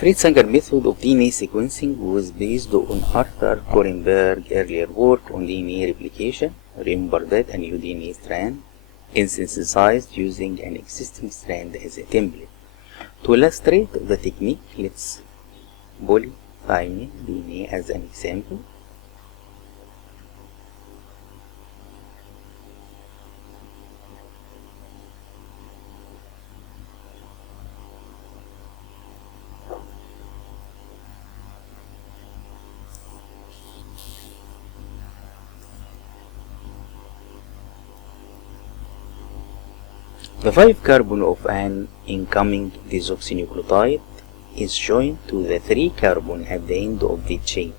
Fritz-Sanger method of DNA sequencing was based on Arthur Korenberg's earlier work on DNA replication. Remember that a new DNA strand is synthesized using an existing strand as a template. To illustrate the technique, let's polythymine DNA as an example. The 5 carbon of an incoming desoxynucleotide is joined to the 3 carbon at the end of the chain.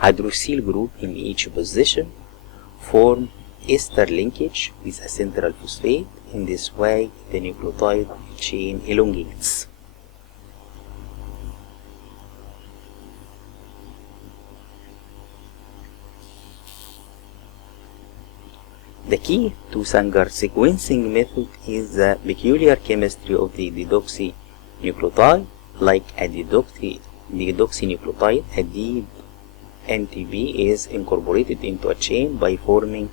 Hydroxyl group in each position form ester linkage with a central phosphate. In this way, the nucleotide chain elongates. The key to Sanger sequencing method is the peculiar chemistry of the deoxynucleotide. Like a deoxynucleotide, a DNTP is incorporated into a chain by forming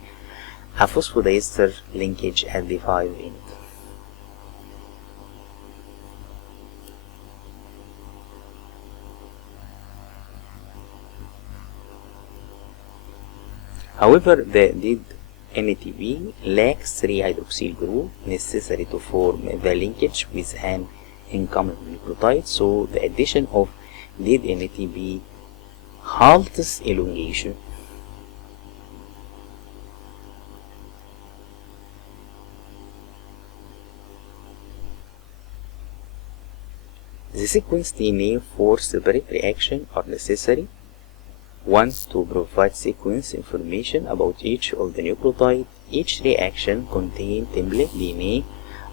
a phosphodiester linkage at the 5' end. However, the NTP lacks 3 hydroxyl group necessary to form the linkage with an incoming nucleotide, so the addition of NTP halts elongation. The sequence DNA for separate reactions are necessary. 1. To provide sequence information about each of the nucleotides. Each reaction contains template DNA,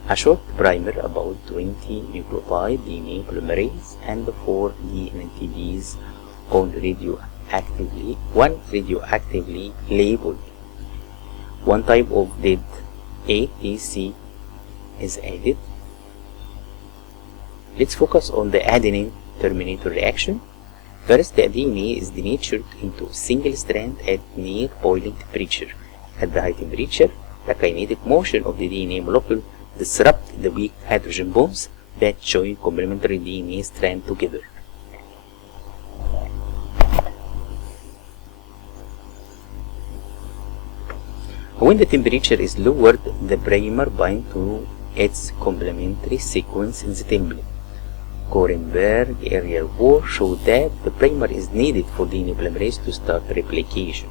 a short primer about 20 nucleotide DNA polymerase, and 4 DNTPs on radioactively labeled. One type of dead ATC is added. Let's focus on the adenine terminator reaction. First, the DNA is denatured into a single strand at near boiling temperature. At the high temperature, the kinetic motion of the DNA molecule disrupts the weak hydrogen bonds that join complementary DNA strands together. When the temperature is lowered, the primer binds to its complementary sequence in the template. Korenberg earlier work showed that the primer is needed for DNA polymerase to start replication.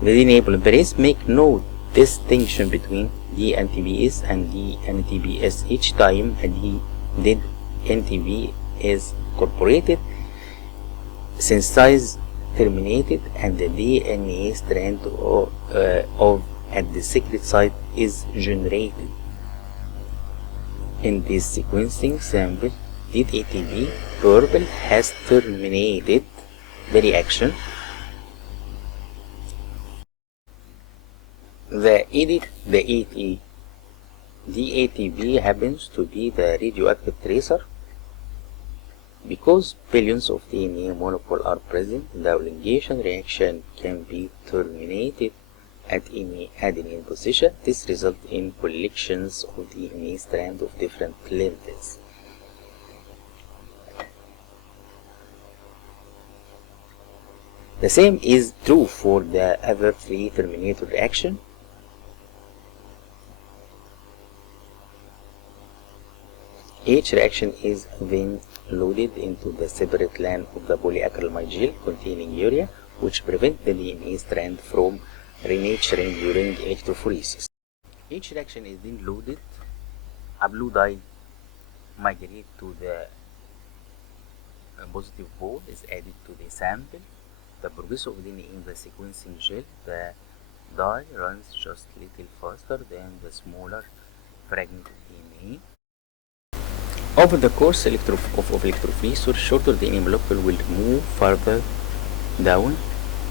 The DNA polymerase make no distinction between DNTPs and DNTPs. Each time a dead NTP is incorporated, synthesis terminated, and the DNA strand at the secret site is generated. In this sequencing sample, dead ATP purple has terminated the reaction. The ATP happens to be the radioactive tracer. Because billions of DNA molecules are present, the elongation reaction can be terminated at any adenine position. This results in collections of DNA strands of different lengths. The same is true for the other 3 terminator reaction. Each reaction is then loaded into the separate LAN of the polyacrylamide gel containing urea, which prevents the DNA strand from renaturing during electrophoresis. Each reaction is then loaded. A blue dye migrates to the positive pole is added to the sample. The progress of DNA in the sequencing gel, the dye runs just a little faster than the smaller fragment of DNA. Over the course of electrophoresis, shorter DNA molecule will move further down.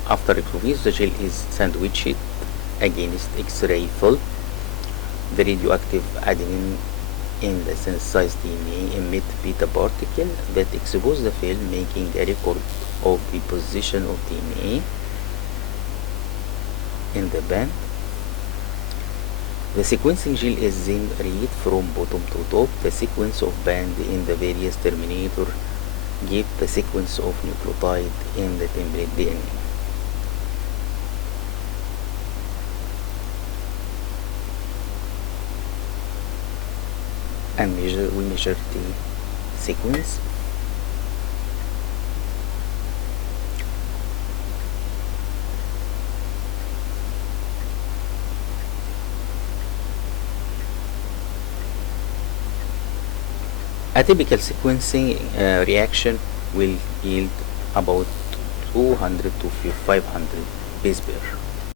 After electrophoresis, the gel is sandwiched against X-ray field. The radioactive adenine in the synthesized DNA emit beta particle that expose the film, making a record of the position of DNA in the band. The sequencing gel is then read from bottom to top. The sequence of band in the various terminator give the sequence of nucleotide in the template DNA. And we measure the sequence. A typical sequencing reaction will yield about 200 to 500 base pair.